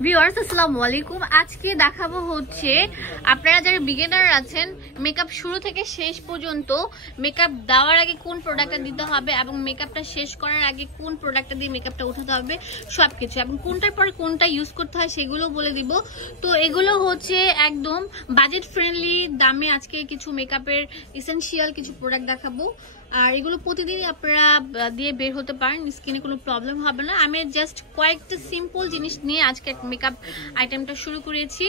Viewers আসসালামু আলাইকুম। আজকে দেখাবো হচ্ছে আপনারা যারা বিগিনার আছেন মেকআপ শুরু থেকে শেষ পর্যন্ত মেকআপ দেওয়ার আগে কোন প্রোডাক্টটা দিতে হবে এবং মেকআপটা শেষ করার আগে কোন প্রোডাক্টটা দিয়ে মেকআপটা উঠাতে হবে সবকিছু, এবং কোনটার পর কোনটা ইউজ করতে হয় সেগুলো বলে দিব। তো এগুলো হচ্ছে একদম বাজেট ফ্রেন্ডলি দামে আজকে কিছু মেকআপের এসেনশিয়াল কিছু প্রোডাক্ট দেখাবো। আর এগুলো প্রতিদিনই আপনারা দিয়ে বের হতে পারেন, স্কিনে কোনো প্রবলেম হবে না। আমি জাস্ট কয়েকটা সিম্পল জিনিস নিয়ে আজকে মেকআপ আইটেমটা শুরু করেছি।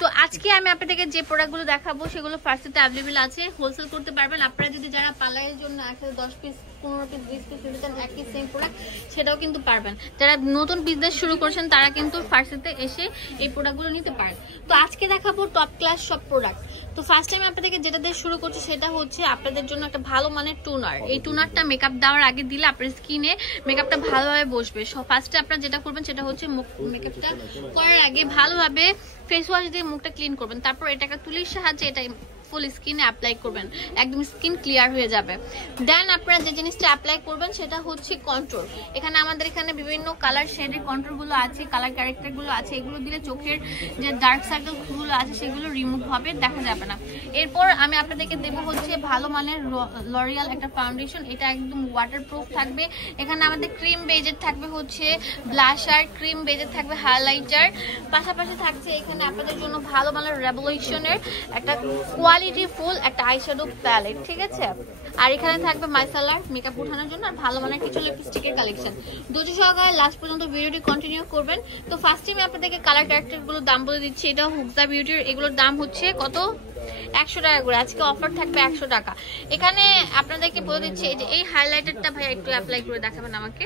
তো আজকে আমি আপনাদেরকে যে প্রোডাক্টগুলো দেখাবো সেগুলো ফার্স্টে অ্যাভেলেবেল আছে, হোলসেল করতে পারবেন আপনারা। যদি যারা পার্লারের জন্য 10 পিস 15 পিস 20 পিস নিতে চান একই সেম প্রোডাক্ট সেটাও কিন্তু পারবেন। যারা নতুন বিজনেস শুরু করছেন তারা কিন্তু ফার্স্টে এসে এই প্রোডাক্টগুলো নিতে পারেন। তো আজকে দেখাবো টপ ক্লাস সব প্রোডাক্ট। তো ফার্স্ট টাইম আপনাদেরকে যেটা দিয়ে শুরু করছি সেটা হচ্ছে আপনাদের জন্য একটা ভালো মানের টুনার। এই টুনারটা মেকআপ দেওয়ার আগে দিলে আপনার স্কিনে মেকআপটা ভালোভাবে বসবে। ফার্স্টে আপনারা যেটা করবেন সেটা হচ্ছে মেকআপটা করার আগে ভালোভাবে ফেস ওয়াশ দিয়ে মুখটা ক্লিন করবেন, তারপর এটাকে তুলির সাহায্যে এটা ফুল স্কিনে অ্যাপ্লাই করবেন, একদম স্কিন ক্লিয়ার হয়ে যাবে। দেন আপনারা যে জিনিসটা অ্যাপ্লাই করবেন সেটা হচ্ছে কন্ট্রোল। আমাদের এখানে বিভিন্ন কালার শেডের কন্ট্রোলগুলো আছে, কালার ক্যারেক্টারগুলো আছে, এগুলো দিলে চোখের যে ডার্ক সার্কেলগুলো আছে সেগুলো রিমুভ হবে, দেখা যাবে না। এরপর আমি আপনাদেরকে দেবো হচ্ছে ভালো মানের লরিয়াল একটা ফাউন্ডেশন, এটা একদম ওয়াটারপ্রুফ থাকবে। এখানে আমাদের ক্রিম বেজের থাকবে হচ্ছে ব্লাশার, ক্রিম বেজের থাকবে হাইলাইটার, পাশাপাশি থাকছে এখানে আপনাদের জন্য ভালো মানের রেভলিউশনের একটা কোয়ালিটি ফুল একটা আইশ্যাডো প্যালেট, ঠিক আছে। আর এখানে থাকবে মাইসেলার মেকআপ উঠানোর জন্য আর ভালো মানের কিছু লিপস্টিকের কালেকশন। ধৈর্য সহকারে লাস্ট পর্যন্ত ভিডিওটি কন্টিনিউ করবেন। তো ফার্স্ট টাইম আপনাদেরকে কালার ক্যারেক্টারগুলোর দাম বলে দিচ্ছি। এটা হুকজা বিউটির, এগুলোর দাম হচ্ছে কত 100 টাকা করে, আজকে অফার থাকবে 100 টাকা। এখানে আপনাদেরকে বলে দিচ্ছি এই যে এই হাইলাইটারটা ভাই একটু অ্যাপ্লাই করে দেখাবেন আমাকে।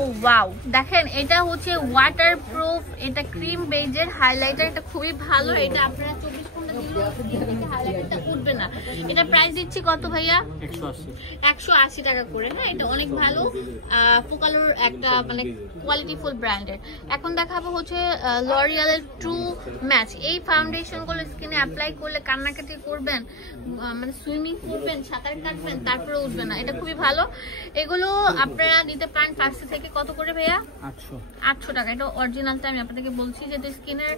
ও ওয়াও, দেখেন এটা হচ্ছে ওয়াটারপ্রুফ, এটা ক্রিম বেজের হাইলাইটার, এটা খুবই ভালো। এটা আপনারা 24 ঘন্টা দিলেও হাইলাইটারটা উঠবে না। এটা প্রাইস দিচ্ছি কত ভাইয়া? 180 টাকা করে। হ্যাঁ, এটা অনেক ভালো পোকালোর একটা মানে কোয়ালিটি ফুল ব্র্যান্ডের। এখন দেখাবো হচ্ছে লরিয়ালের ট্রু ম্যাচ। এই ফাউন্ডেশন গুলো স্কিনে অ্যাপ্লাই করলে কান্নাকাটি করবেন, মানে সুইমিং করবেন, সাঁতার কাটবেন, তারপরে উঠবে না। এটা খুবই ভালো। এগুলো আপনারা নিতে পারেন ফার্স্ট থেকে কত করে ভাইয়া? 800 টাকা। এটা অরিজিনালটা আমি আপনাদেরকে বলছি যেটা স্কিনের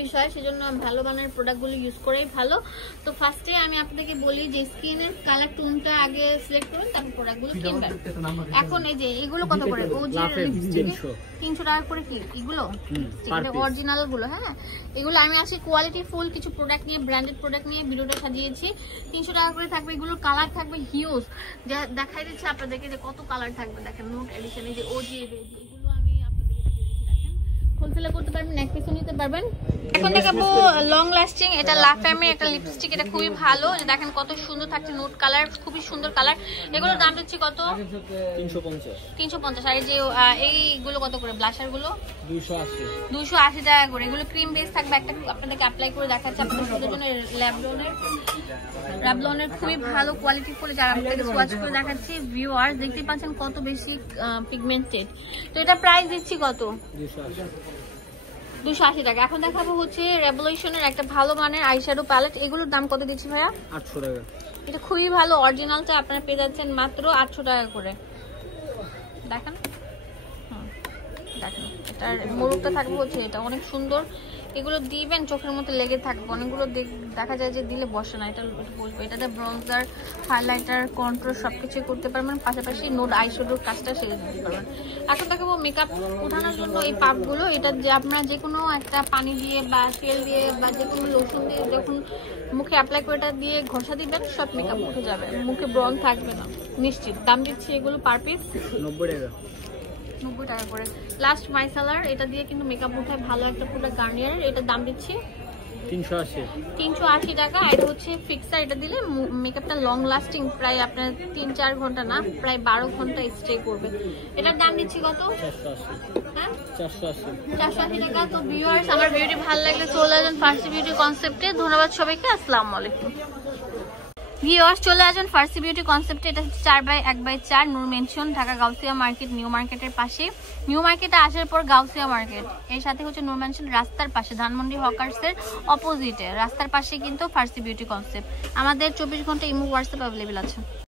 বিষয়, সেজন্য ভালো মানের প্রোডাক্টগুলো ইউজ করেই ভালো। তো ফার্স্টে আমি আপনাদেরকে বলি যে স্কিনের কালার টোনটা আগে সিলেক্ট করুন, তারপর প্রোডাক্টগুলো কিনবেন। এখন এই যে এগুলো কত করে? ও যে 300 টাকা করে কি এগুলো অরিজিনাল গুলো? হ্যাঁ, এগুলো আমি আসি কোয়ালিটি ফুল কিছু প্রোডাক্ট নিয়ে, ব্র্যান্ডেড প্রোডাক্ট নিয়ে ভিডিওটা সাজিয়েছি। 300 টাকা করে থাকবে। এগুলোর কালার থাকবে হিউজ, দেখাই দিচ্ছে আপনাদেরকে যে কত কালার থাকবে। দেখেন নোট এডিশন, এই যে ওজি, এগুলো আমি আপনাদেরকে দেখেন হোলসেলে করতে পারবেন, এক পিসও নিতে পারবেন। এখন দেখাবো লং লাস্টিং, এটা লাফামের একটা লিপস্টিক, এটা খুবই ভালো। দেখেন কত সুন্দর থাকছে, নোট কালার, খুবই সুন্দর কালার। এগুলোর দাম হচ্ছে কত? 350। আর এই যে এইগুলো কত করে? ব্লাশার গুলো 280 টাকা করে। এগুলো ক্রিম বেস থাকবে, একটা আপনাদেরকে অ্যাপ্লাই করে দেখাচ্ছে আপনাদের জন্য। ল্যাবলনের খুবই ভালো কোয়ালিটি ফুল, যারা আপনাদেরকে সোয়াচ করে দেখাচ্ছি। ভিউয়ার্স দেখতে পাচ্ছেন কত বেশি পিগমেন্টেড। তো এটা প্রাইস দিচ্ছি কত? 280 টাকা। এখন দেখাবো হচ্ছে রেভলিউশনের একটা ভালো মানের আইশ্যাডো প্যালেট। এগুলোর দাম কত দিচ্ছি ভাইয়া? 800 টাকা। এটা খুবই ভালো, অরিজিনালটা আপনারা পেয়ে যাচ্ছেন মাত্র 800 টাকা করে। দেখেন দেখেন এটার মোড়কটা থাকবে হচ্ছে এটা অনেক সুন্দর। এগুলো দিবেন চোখের মধ্যে লেগে থাকবে, অনেকগুলো দেখা যায় যে দিলে বসে না, এটা বসবে। এটাতে ব্রঞ্জার, হাইলাইটার, কন্ট্রোল সবকিছু করতে পারবেন, পাশাপাশি নোট আইশ্যাডোর কাজটা সেরে দিতে পারবেন। এখন দেখাবো মেকআপ উঠানোর জন্য এই পাপগুলো। এটা যে আপনারা যে কোনো একটা পানি দিয়ে বা তেল দিয়ে বা যে কোনো লোশন দিয়ে যখন মুখে অ্যাপ্লাই করে এটা দিয়ে ঘষা দিবেন, সব মেকআপ উঠে যাবে, মুখে ব্রণ থাকবে না নিশ্চিত। দাম দিচ্ছি এগুলো পার পিস 90 টাকা করে। লাস্ট মাইসেলার, এটা দিয়ে কিন্তু মেকআপ উঠায় ভালো একটা প্রোডাক্ট গার্নিয়ার, এটার দাম দিচ্ছি 380 টাকা। এটা হচ্ছে ফিক্সার, এটা দিলে মেকআপটা লং লাস্টিং, প্রায় আপনার 3-4 ঘন্টা না, প্রায় 12 ঘন্টা স্টে করবে। এটার দাম দিচ্ছি কত? 480 টাকা। তো ভিউয়ার্স, আমার ভিডিওটি ভালো লাগলে চলে আসেন ফার্স্ট বিউটি কনসেপ্টে। ধন্যবাদ সবাইকে, আসসালামু আলাইকুম। ভিউয়ার্স চলে আসেন ফার্সি বিউটি কনসেপ্টে। এটা 4x1/4 Noor mansion, Dhaka Gausia market, new মার্কেটের পাশে। নিউ মার্কেটে আসার পর গাউসিয়া মার্কেট, এর সাথে হচ্ছে নূর মেনশন রাস্তার পাশে, ধানমন্ডি হকার্সের অপোজিটে রাস্তার পাশে কিন্তু ফার্সি বিউটি কনসেপ্ট। আমাদের 24 ঘন্টা ইমো হোয়াটসঅ্যাপ অ্যাভেলেবেল আছে।